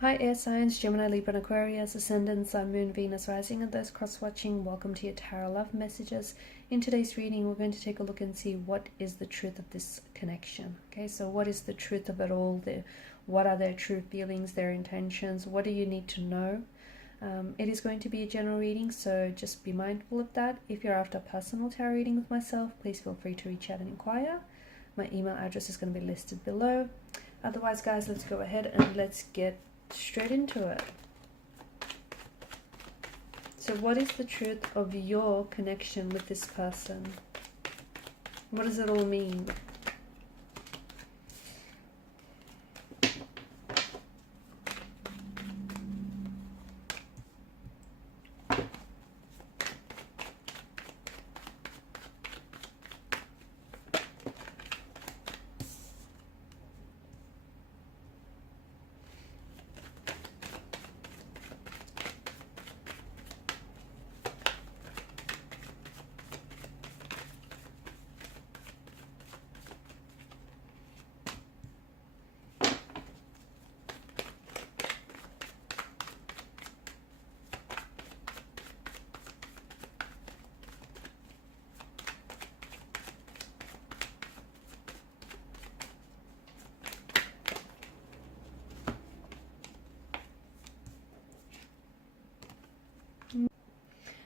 Hi air signs, Gemini, Libra and Aquarius, Ascendant, Sun, Moon, Venus, Rising, and those cross-watching, welcome to your Tarot Love Messages. In today's reading, we're going to take a look and see what is the truth of this connection. Okay, so what is the truth of it all? What are their true feelings, their intentions? What do you need to know? It is going to be a general reading, so just be mindful of that. If you're after a personal tarot reading with myself, please feel free to reach out and inquire. My email address is going to be listed below. Otherwise, guys, let's go ahead and let's get straight into it. So what is the truth of your connection with this person? What does it all mean?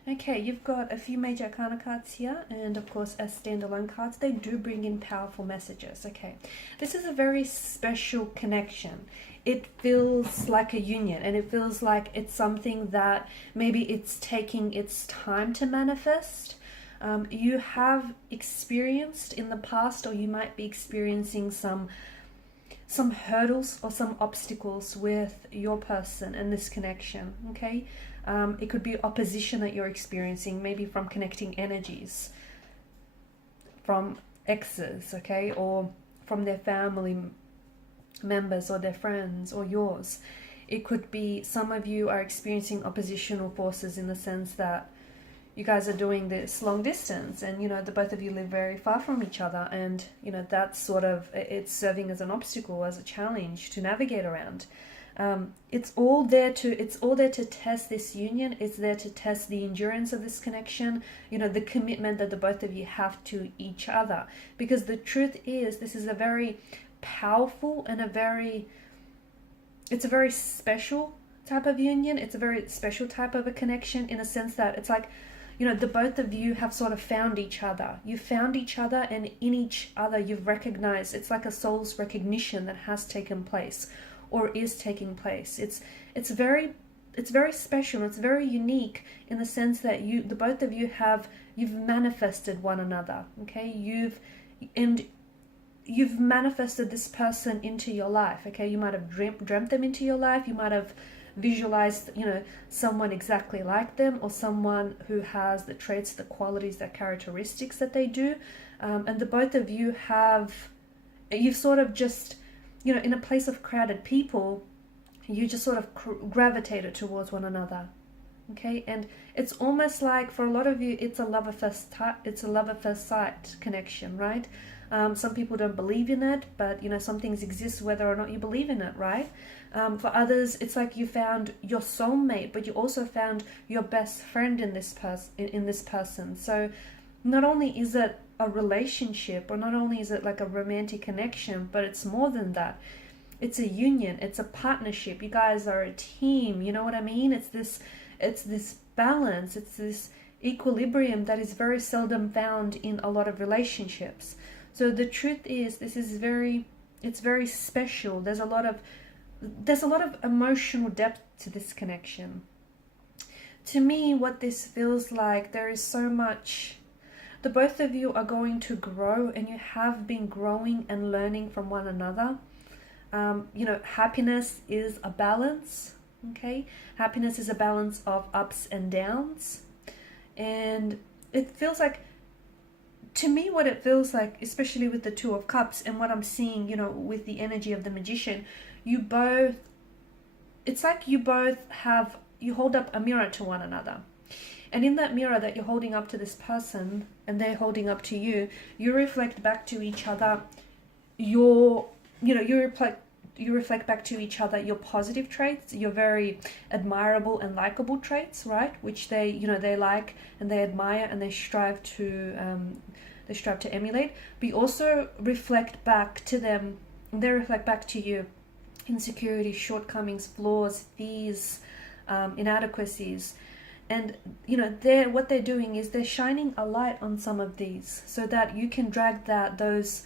Okay, you've got a few major arcana cards here, and of course as standalone cards, they do bring in powerful messages. Okay, this is a very special connection. It feels like a union, and it feels like it's something that maybe it's taking its time to manifest. You have experienced in the past, or you might be experiencing some hurdles or some obstacles with your person and this connection. Okay, it could be opposition that you're experiencing, maybe from connecting energies, from exes, okay, or from their family members or their friends or yours. It could be some of you are experiencing oppositional forces in the sense that you guys are doing this long distance, and the both of you live very far from each other, and that's sort of, it's serving as an obstacle, as a challenge to navigate around. It's all there to test this union. It's there to test the endurance of this connection, the commitment that the both of you have to each other, because the truth is, this is a very powerful and it's a very special type of union. It's a very special type of a connection, in a sense that it's like, the both of you have sort of found each other. You've found each other, and in each other you've recognized, it's like a soul's recognition that has taken place or is taking place. It's very special. It's very unique in the sense that the both of you you've manifested one another. Okay, you've manifested this person into your life. Okay, you might have dreamt them into your life. You might have visualized someone exactly like them, or someone who has the traits, the qualities, the characteristics that they do, and the both of you you've sort of just in a place of crowded people, you just sort of gravitated towards one another. Okay, and it's almost like, for a lot of you, it's a love at first sight connection, right? Some people don't believe in it, but some things exist whether or not you believe in it, right? For others, it's like you found your soulmate, but you also found your best friend in this person. So not only is it a relationship, or not only is it like a romantic connection, but it's more than that. It's a union. It's a partnership. You guys are a team. You know what I mean? It's this balance. It's this equilibrium that is very seldom found in a lot of relationships. So the truth is, it's very special. There's a lot of emotional depth to this connection. To me, what this feels like, there is so much. The both of you are going to grow, and you have been growing and learning from one another. Happiness is a balance. Okay, happiness is a balance of ups and downs, and it feels like, to me, what it feels like, especially with the Two of Cups and what I'm seeing, with the energy of the Magician, it's like you hold up a mirror to one another. And in that mirror that you're holding up to this person, and they're holding up to you, you reflect back to each other you reflect you reflect back to each other your positive traits, your very admirable and likable traits, right? Which they, they like and they admire and they strive to emulate. But you also reflect back to them, and they reflect back to you insecurities, shortcomings, flaws, fears, inadequacies. And what they're doing is they're shining a light on some of these, so that you can drag those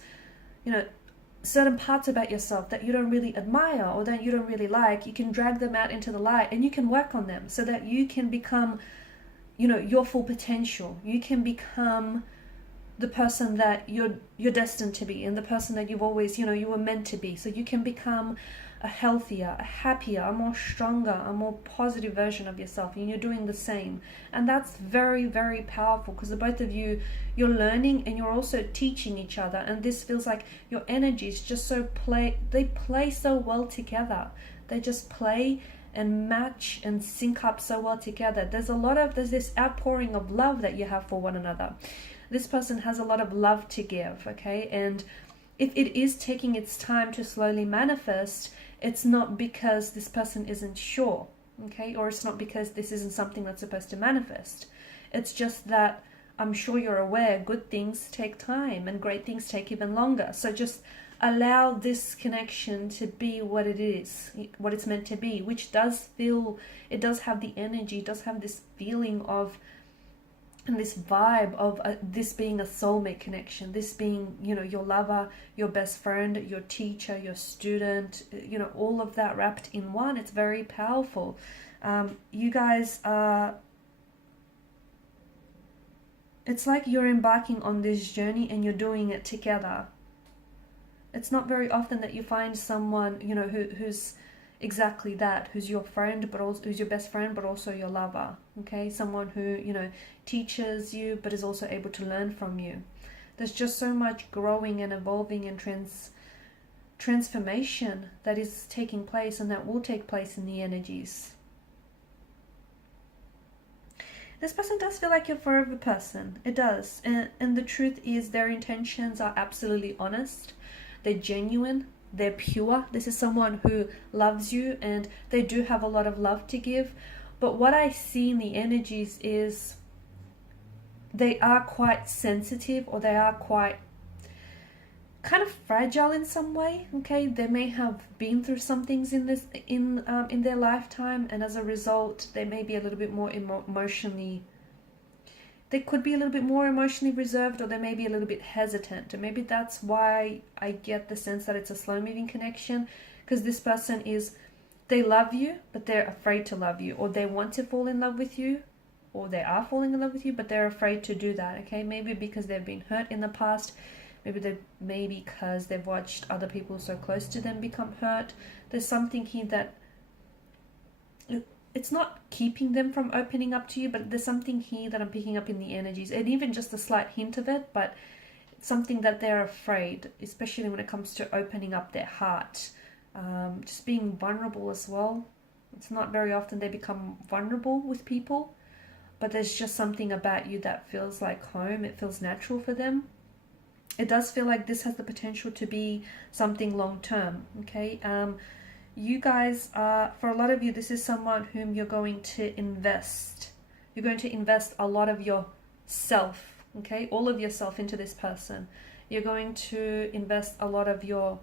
certain parts about yourself that you don't really admire or that you don't really like. You can drag them out into the light and you can work on them so that you can become your full potential. You can become the person that you're destined to be, and the person that you've always you were meant to be. So you can become a healthier, a happier, a more stronger, a more positive version of yourself, and you're doing the same. And that's very, very powerful, because the both of you, you're learning and you're also teaching each other, and this feels like your energies just they play so well together. They just play and match and sync up so well together. There's this outpouring of love that you have for one another. This person has a lot of love to give, okay? And if it is taking its time to slowly manifest, it's not because this person isn't sure, okay? Or it's not because this isn't something that's supposed to manifest. It's just that I'm sure you're aware good things take time and great things take even longer. So just allow this connection to be what it is, what it's meant to be, which does have the energy, does have this feeling of, and this vibe of this being a soulmate connection, this being, your lover, your best friend, your teacher, your student, all of that wrapped in one. It's very powerful. You guys are, it's like you're embarking on this journey and you're doing it together. It's not very often that you find someone, who's exactly that, who's your friend, but also who's your best friend, but also your lover. Okay, someone who teaches you, but is also able to learn from you. There's just so much growing and evolving and transformation that is taking place, and that will take place in the energies. This person does feel like your forever person. It does, and the truth is their intentions are absolutely honest. They're genuine. They're pure. This is someone who loves you, and they do have a lot of love to give. But what I see in the energies is they are quite sensitive, or they are quite kind of fragile in some way. Okay, they may have been through some things in their lifetime, and as a result, they may be a little bit more emotionally. They could be a little bit more emotionally reserved, or they may be a little bit hesitant. And maybe that's why I get the sense that it's a slow-moving connection, because this person they love you, but they're afraid to love you, or they want to fall in love with you, or they are falling in love with you, but they're afraid to do that, okay? Maybe because they've been hurt in the past, maybe because they've watched other people so close to them become hurt. There's something here that it's not keeping them from opening up to you, but there's something here that I'm picking up in the energies, and even just a slight hint of it, but it's something that they're afraid, especially when it comes to opening up their heart, just being vulnerable as well. It's not very often they become vulnerable with people, but there's just something about you that feels like home. It feels natural for them. It does feel like this has the potential to be something long term, okay? You guys are, for a lot of you, this is someone whom you're going to invest. You're going to invest a lot of yourself, okay? All of yourself into this person. You're going to invest a lot of your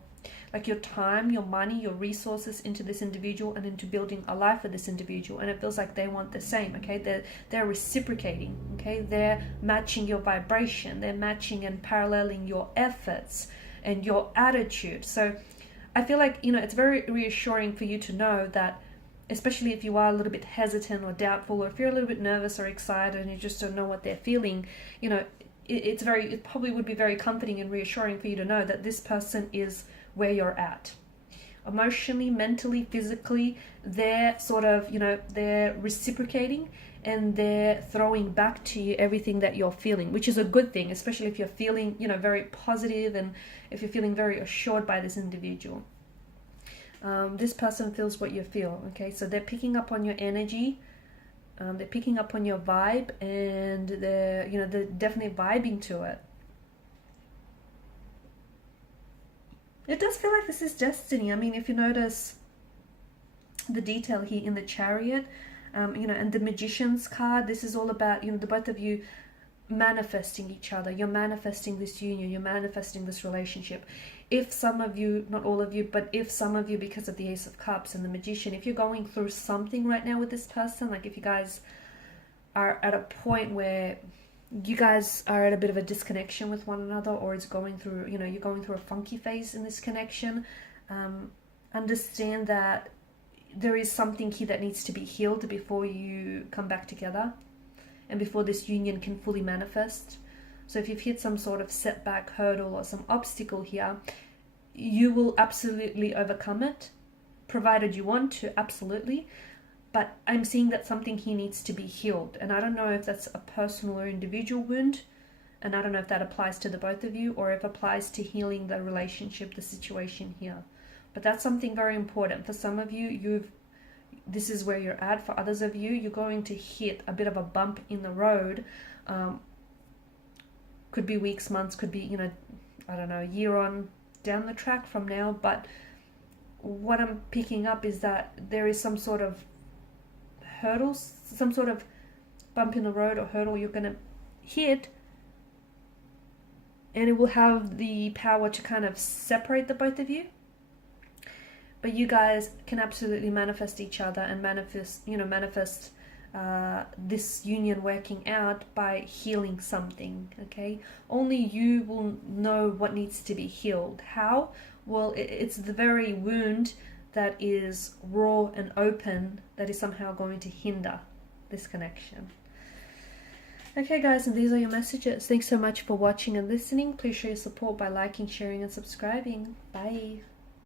time, your money, your resources into this individual, and into building a life for this individual. And it feels like they want the same, okay? They're reciprocating, okay? They're matching your vibration. They're matching and paralleling your efforts and your attitude. So I feel like, it's very reassuring for you to know that, especially if you are a little bit hesitant or doubtful, or if you're a little bit nervous or excited and you just don't know what they're feeling, it probably would be very comforting and reassuring for you to know that this person is where you're at. Emotionally, mentally, physically, they're sort of, they're reciprocating, and they're throwing back to you everything that you're feeling, which is a good thing, especially if you're feeling, very positive, and if you're feeling very assured by this individual. This person feels what you feel, okay? So they're picking up on your energy, they're picking up on your vibe, and they're definitely vibing to it. It does feel like this is destiny. I mean, if you notice the detail here in the Chariot, and the Magician's card, this is all about, the both of you manifesting each other. You're manifesting this union, you're manifesting this relationship. If some of you, not all of you, but if some of you, because of the Ace of Cups and the Magician, if you're going through something right now with this person, like if you guys are at a point where you guys are at a bit of a disconnection with one another, or it's going through, you're going through a funky phase in this connection, understand that there is something here that needs to be healed before you come back together and before this union can fully manifest. So if you've hit some sort of setback, hurdle, or some obstacle here, you will absolutely overcome it, provided you want to, absolutely. But I'm seeing that something here needs to be healed. And I don't know if that's a personal or individual wound. And I don't know if that applies to the both of you, or if it applies to healing the relationship, the situation here. But that's something very important. For some of you, this is where you're at. For others of you, you're going to hit a bit of a bump in the road. Could be weeks, months, could be, I don't know, a year on down the track from now. But what I'm picking up is that there is some sort of hurdles, some sort of bump in the road or hurdle you're going to hit, and it will have the power to kind of separate the both of you. But you guys can absolutely manifest each other and manifest this union working out by healing something, okay? Only you will know what needs to be healed. How? Well, it's the very wound that is raw and open that is somehow going to hinder this connection. Okay guys, and these are your messages. Thanks so much for watching and listening. Please show your support by liking, sharing and subscribing. Bye.